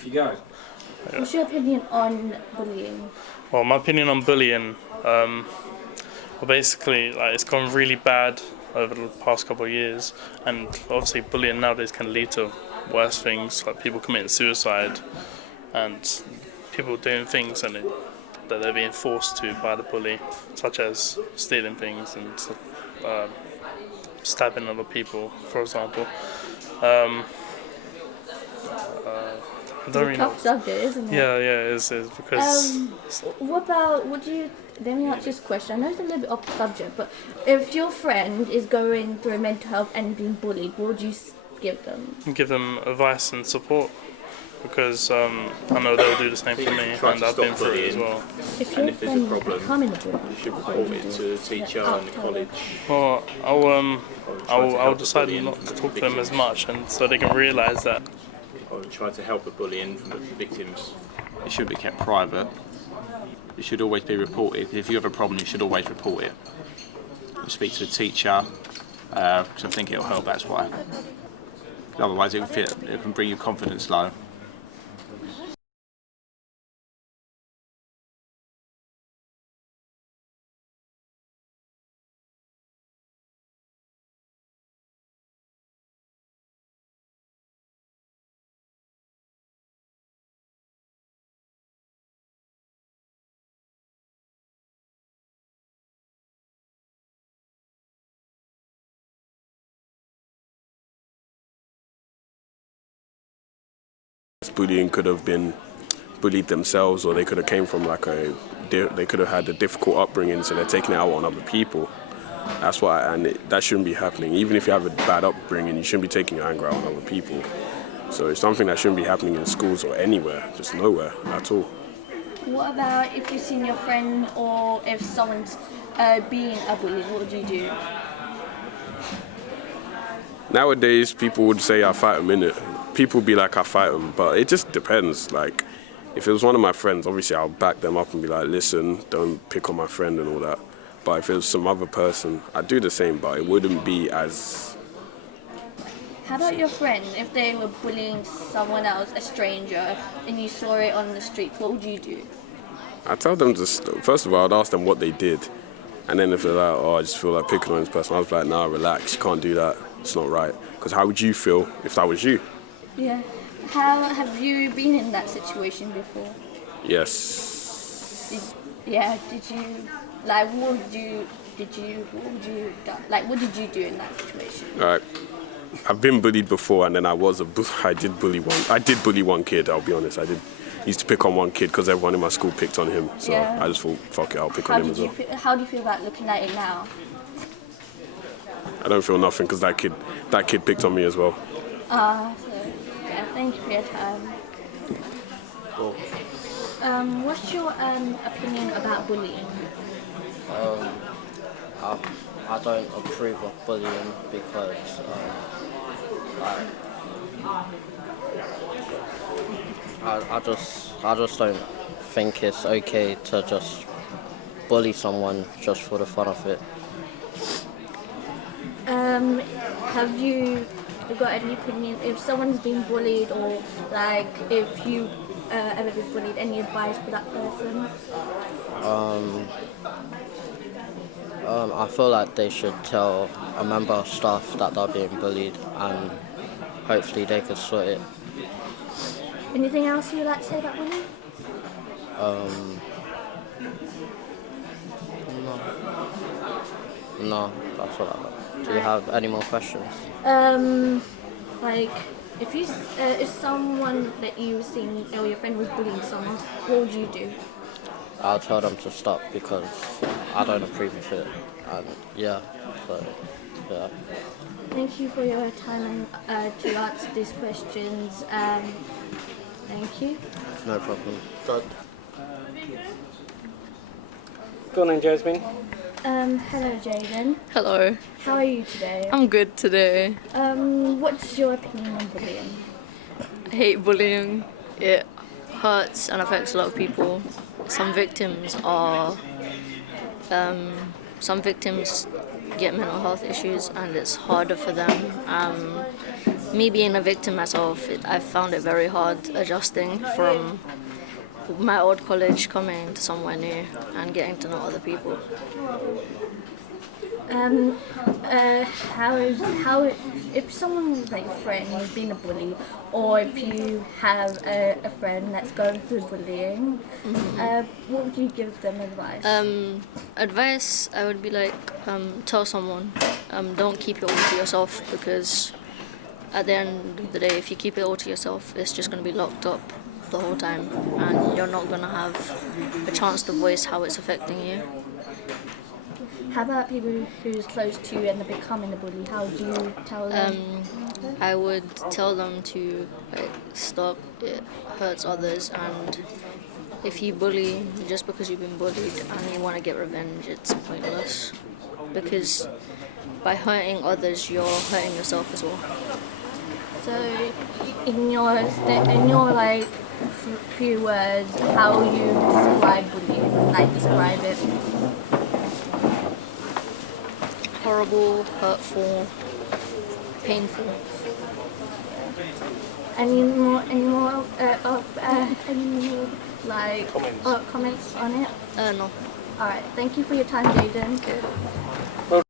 off you go. What's your opinion on bullying? Well, my opinion on bullying, basically, like, it's gone really bad over the past couple of years, and obviously bullying nowadays can lead to worse things, like people committing suicide and people doing things that they're being forced to by the bully, such as stealing things and stabbing other people, for example. I don't really know. Tough subject, isn't it? Yeah, it is because. Let me ask this question. I know it's a little bit off subject, but if your friend is going through mental health and being bullied, what would you give them? Give them advice and support, because I know they'll do the same for me, and I've been through it as well. If there's a problem, you should report it to the teacher and the college. Well, I'll decide not to talk to them as much, and so they can realise that. Or try to help the bullying from the victims. It should be kept private. It should always be reported. If you have a problem, you should always report it. You speak to the teacher, because I think it'll help, that's why. Otherwise it can bring your confidence low. Bullying could have been bullied themselves, or they could have came from they could have had a difficult upbringing, so they're taking it out on other people. That's why, that shouldn't be happening. Even if you have a bad upbringing, you shouldn't be taking your anger out on other people. So it's something that shouldn't be happening in schools or anywhere, just nowhere at all. What about if you've seen your friend, or if someone's being a bully, what would you do? Nowadays, people would say I fight them, innit? People be like, I fight them, but it just depends. Like, if it was one of my friends, obviously I'll back them up and be like, listen, don't pick on my friend and all that. But if it was some other person, I'd do the same, but it wouldn't be as... How about your friend? If they were bullying someone else, a stranger, and you saw it on the street, what would you do? I'd tell them first of all, I'd ask them what they did. And then if they're like, oh, I just feel like picking on this person, I was like, nah, relax, you can't do that. It's not right. Because how would you feel if that was you? Yeah. How have you been in that situation before? Yes. Did you, like, what did you do in that situation? Right. I've been bullied before, and then I did bully one kid, I'll be honest. I used to pick on one kid because everyone in my school picked on him. So yeah. I just thought, fuck it, I'll pick on him as well. How do you feel about looking at it now? I don't feel nothing because that kid picked on me as well. Thank you for your time. Cool. What's your opinion about bullying? I don't approve of bullying because I just don't think it's okay to just bully someone just for the fun of it. Have you got any opinion if someone's been bullied, or like if you ever been bullied? Any advice for that person? I feel like they should tell a member of staff that they're being bullied, and hopefully they could sort it. Anything else you'd like to say about bullying? No, that's what I got. Do you have any more questions? Like, if someone that you've seen or your friend was bullying someone, what would you do? I'll tell them to stop because I don't approve of it. And yeah. Thank you for your time and to answer these questions. Thank you. No problem. Go on then, Jasmine. Hello, Jaden. Hello. How are you today? I'm good today. What's your opinion on bullying? I hate bullying. It hurts and affects a lot of people. Some victims get mental health issues, and it's harder for them. me being a victim myself, I found it very hard adjusting from my old college coming to somewhere new and getting to know other people. How if someone's like a friend who's been a bully, or if you have a friend that's going through bullying, what would you give them advice? Advice, I would be like, tell someone. Don't keep it all to yourself, because at the end of the day, if you keep it all to yourself, it's just going to be locked up the whole time, and you're not going to have a chance to voice how it's affecting you. How about people who's close to you and they're becoming a bully? How do you tell them? I would tell them to stop. It hurts others, and if you bully just because you've been bullied and you want to get revenge, it's pointless, because by hurting others, you're hurting yourself as well. So, in your like few words, how you describe bullying? Like describe it. Horrible, hurtful, painful. Any more like comments on it? No. All right. Thank you for your time, Jaden.